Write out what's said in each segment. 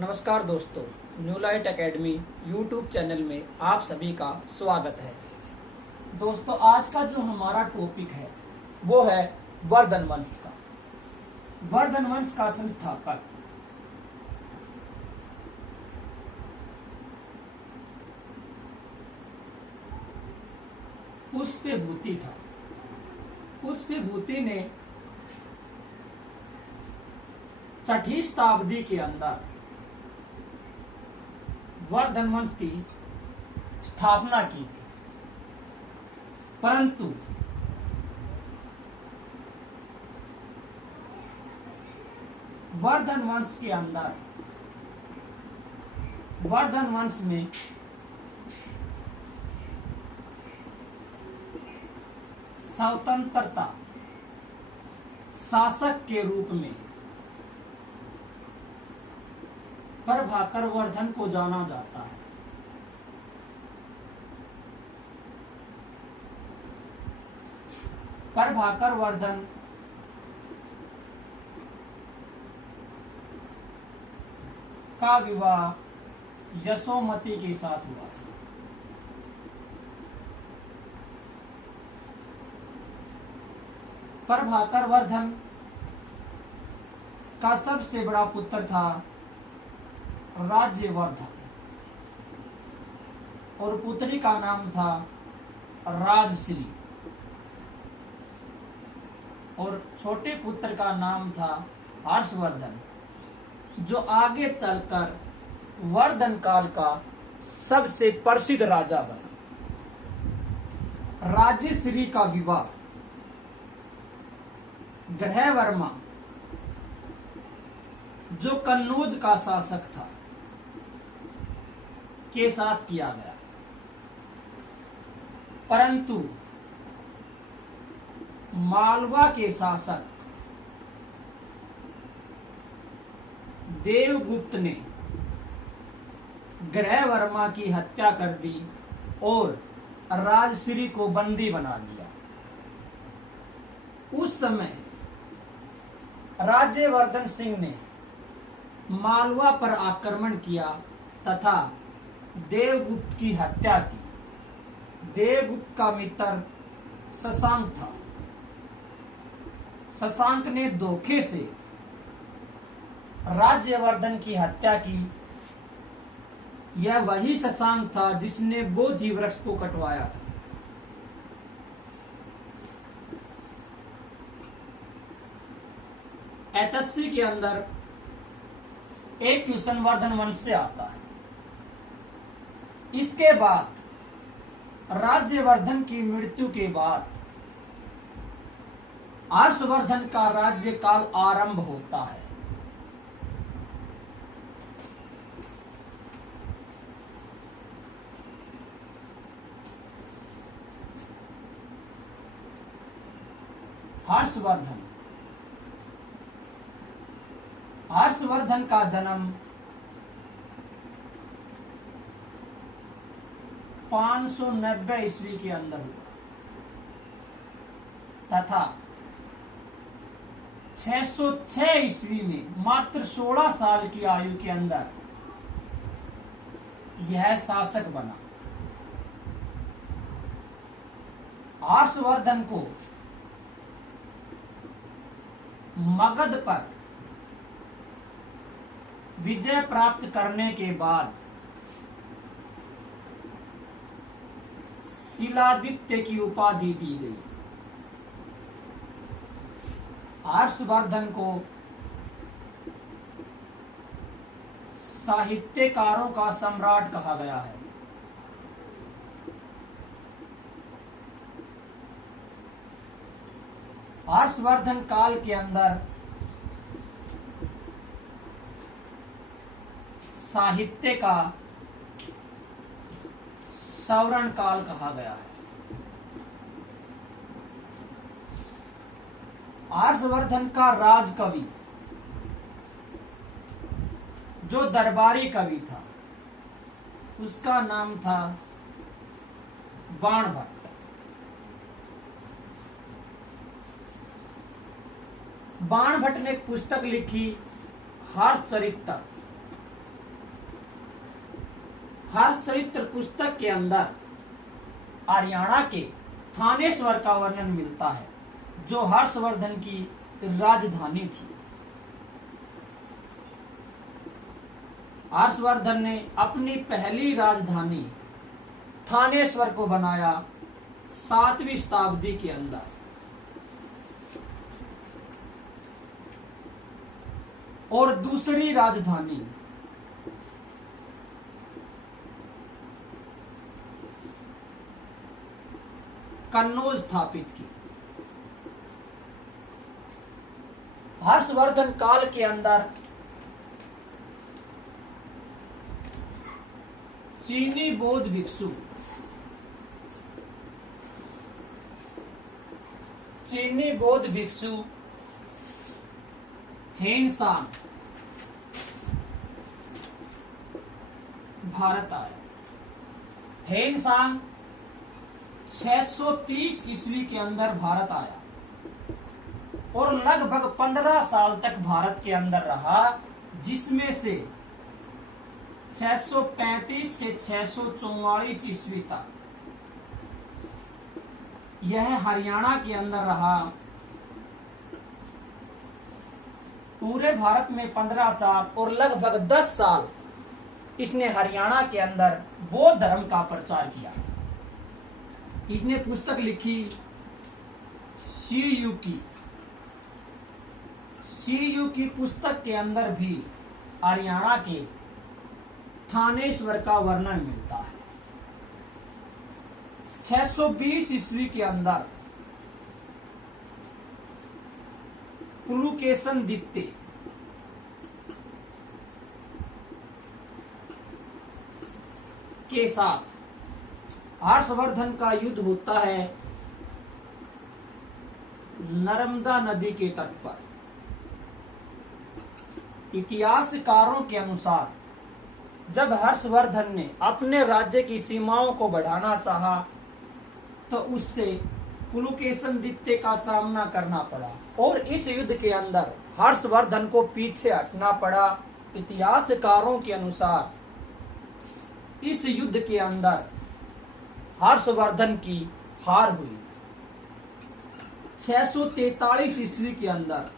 नमस्कार दोस्तों, new light academy YouTube channel में आप सभी का स्वागत है। दोस्तों, आज का जो हमारा टॉपिक है वो है वर्धन वंश का। वर्धन वंश का संस्थापक पुष्यभूति था। पुष्यभूति ने 6ठी शताब्दी के अंदर वर्धन वंश की स्थापना की थी, परंतु वर्धन वंश के अंदर वर्धन वंश में स्वतंत्रता शासक के रूप में प्रभाकर वर्धन को जाना जाता है। प्रभाकर वर्धन का विवाह यशोमती के साथ हुआ था। प्रभाकर वर्धन का सबसे बड़ा पुत्र था राज्यवर्धन और पुत्री का नाम था राजश्री और छोटे पुत्र का नाम था हर्षवर्धन, जो आगे चलकर वर्धन काल का सबसे प्रसिद्ध राजा बना। राजश्री का विवाह ग्रहवर्मा, जो कन्नौज का शासक था, के साथ किया गया, परंतु मालवा के शासक देवगुप्त ने ग्रहवर्मा की हत्या कर दी और राजश्री को बंदी बना लिया। उस समय राज्यवर्धन सिंह ने मालवा पर आक्रमण किया तथा देवगुप्त की हत्या की। देवगुप्त का मित्र शशांक था। शशांक ने धोखे से राज्यवर्धन की हत्या की। यह वही शशांक था जिसने बोधि वृक्ष को कटवाया था। एचएससी के अंदर एक क्वेश्चन वर्धन वंश से आता है। इसके बाद राज्यवर्धन की मृत्यु के बाद हर्षवर्धन का राज्यकाल आरंभ होता है। हर्षवर्धन का जन्म 590 ईस्वी के अंदर हुआ तथा 606 ईस्वी में मात्र 16 साल की आयु के अंदर यह शासक बना। हर्षवर्धन को मगध पर विजय प्राप्त करने के बाद शिलादित्य की उपाधि दी गई। हर्षवर्धन को साहित्यकारों का सम्राट कहा गया है। हर्षवर्धन काल के अंदर साहित्य का स्वर्ण काल कहा गया है। हर्षवर्धन का राजकवि, जो दरबारी कवि था, उसका नाम था बाणभट्ट। बाणभट्ट ने एक पुस्तक लिखी हर्षचरित्र, हर्षचरित्र पुस्तक के अंदर हरियाणा के थानेश्वर का वर्णन मिलता है, जो हर्षवर्धन की राजधानी थी। हर्षवर्धन ने अपनी पहली राजधानी थानेश्वर को बनाया 7वीं शताब्दी के अंदर। और दूसरी राजधानी कन्नौज स्थापित की। हर्षवर्धन काल के अंदर चीनी बौद्ध भिक्षु हेनसांग भारत आए। हेनसांग 630 ईस्वी के अंदर भारत आया और लगभग 15 साल तक भारत के अंदर रहा, जिसमें से 635 से 644 ईस्वी तक यह हरियाणा के अंदर रहा। पूरे भारत में 15 साल और लगभग 10 साल इसने हरियाणा के अंदर बौद्ध धर्म का प्रचार किया। इसने पुस्तक लिखी सीयू की पुस्तक के अंदर भी हरियाणा के थानेश्वर का वर्णन मिलता है। 620 ईस्वी के अंदर पुलुकेशन द्वितीय के साथ हर्षवर्धन का युद्ध होता है नर्मदा नदी के तट पर। इतिहासकारों के अनुसार जब हर्षवर्धन ने अपने राज्य की सीमाओं को बढ़ाना चाहा, तो उससे पुलुकेशन द्वितीय का सामना करना पड़ा और इस युद्ध के अंदर हर्षवर्धन को पीछे हटना पड़ा। इतिहासकारों के अनुसार इस युद्ध के अंदर हर्षवर्धन की हार हुई। 643 ईस्वी के अंदर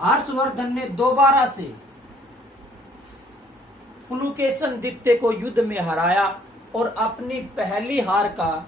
हर्षवर्धन ने दोबारा से पुलुकेशन द्वितीय को युद्ध में हराया और अपनी पहली हार का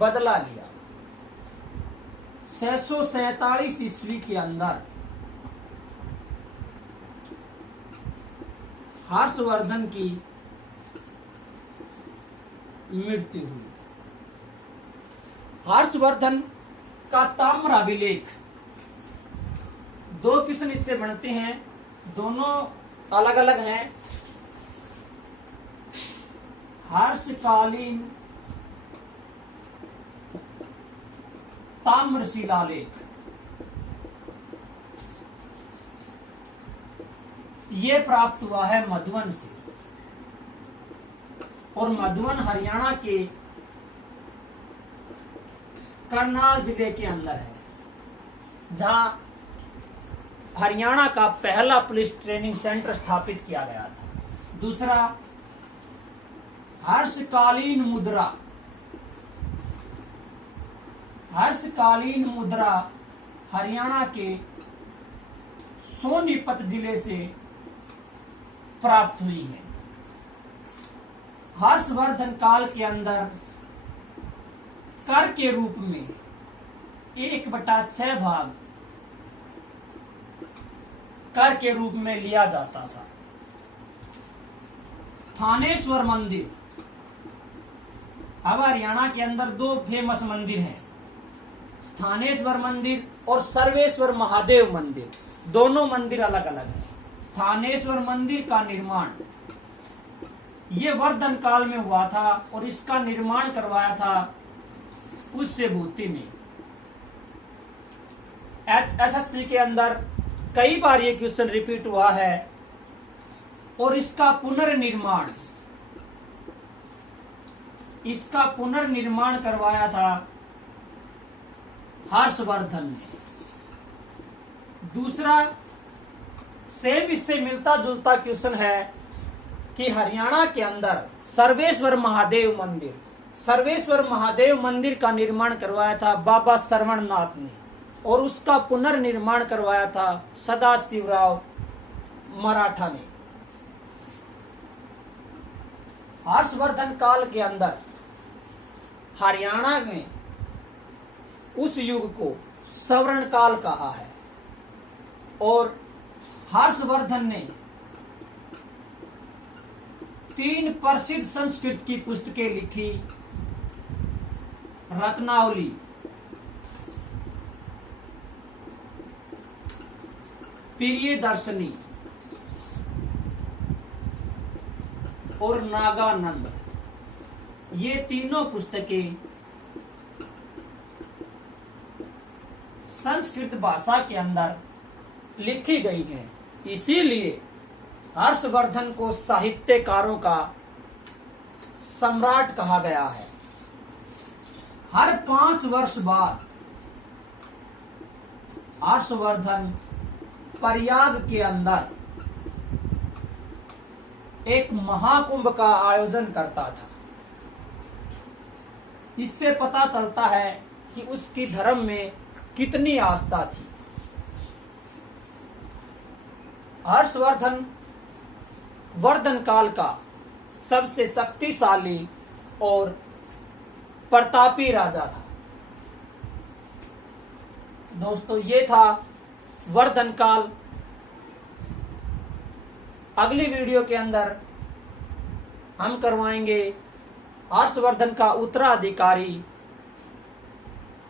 बदला लिया। 647 ईस्वी के अंदर हर्षवर्धन की मृत्यु हुई। हर्षवर्धन का ताम्र अभिलेख, 2 प्रश्न इससे बनते हैं, दोनों अलग अलग हैं। हर्षकालीन ताम्र शिलालेख, ये प्राप्त हुआ है मधुबन से, और मधुबन हरियाणा के करनाल जिले के अंदर है, जहां हरियाणा का पहला पुलिस ट्रेनिंग सेंटर स्थापित किया गया था। दूसरा, हर्षकालीन मुद्रा हरियाणा के सोनीपत जिले से प्राप्त हुई है। हर्षवर्धन काल के अंदर कर के रूप में 1/6 भाग कर के रूप में लिया जाता था। थानेश्वर मंदिर, अब हरियाणा के अंदर 2 फेमस मंदिर हैं, थानेश्वर मंदिर और सर्वेश्वर महादेव मंदिर। दोनों मंदिर अलग अलग हैं। थानेश्वर मंदिर का निर्माण ये वर्धन काल में हुआ था और इसका निर्माण करवाया था पुष्यभूति ने। HSSC के अंदर कई बार ये क्वेश्चन रिपीट हुआ है। और इसका पुनर्निर्माण करवाया था हर्षवर्धन ने। दूसरा सेम इससे मिलता जुलता क्वेश्चन है, कि हरियाणा के अंदर सर्वेश्वर महादेव मंदिर का निर्माण करवाया था बाबा श्रवणनाथ ने, और उसका पुनर्निर्माण करवाया था सदाशिवराव मराठा ने। हर्षवर्धन काल के अंदर हरियाणा में उस युग को स्वर्ण काल कहा है, और हर्षवर्धन ने 3 प्रसिद्ध संस्कृत की पुस्तकें लिखी, रत्नावली, प्रियदर्शनी और नागानंद। ये तीनों पुस्तकें संस्कृत भाषा के अंदर लिखी गई हैं। इसीलिए हर्षवर्धन को साहित्यकारों का सम्राट कहा गया है। हर 5 वर्ष बाद हर्षवर्धन प्रयाग के अंदर एक महाकुंभ का आयोजन करता था। इससे पता चलता है कि उसकी धर्म में कितनी आस्था थी। हर्षवर्धन वर्धन काल का सबसे शक्तिशाली और प्रतापी राजा था। दोस्तों, ये था वर्धन काल। अगली वीडियो के अंदर हम करवाएंगे हर्षवर्धन का उत्तराधिकारी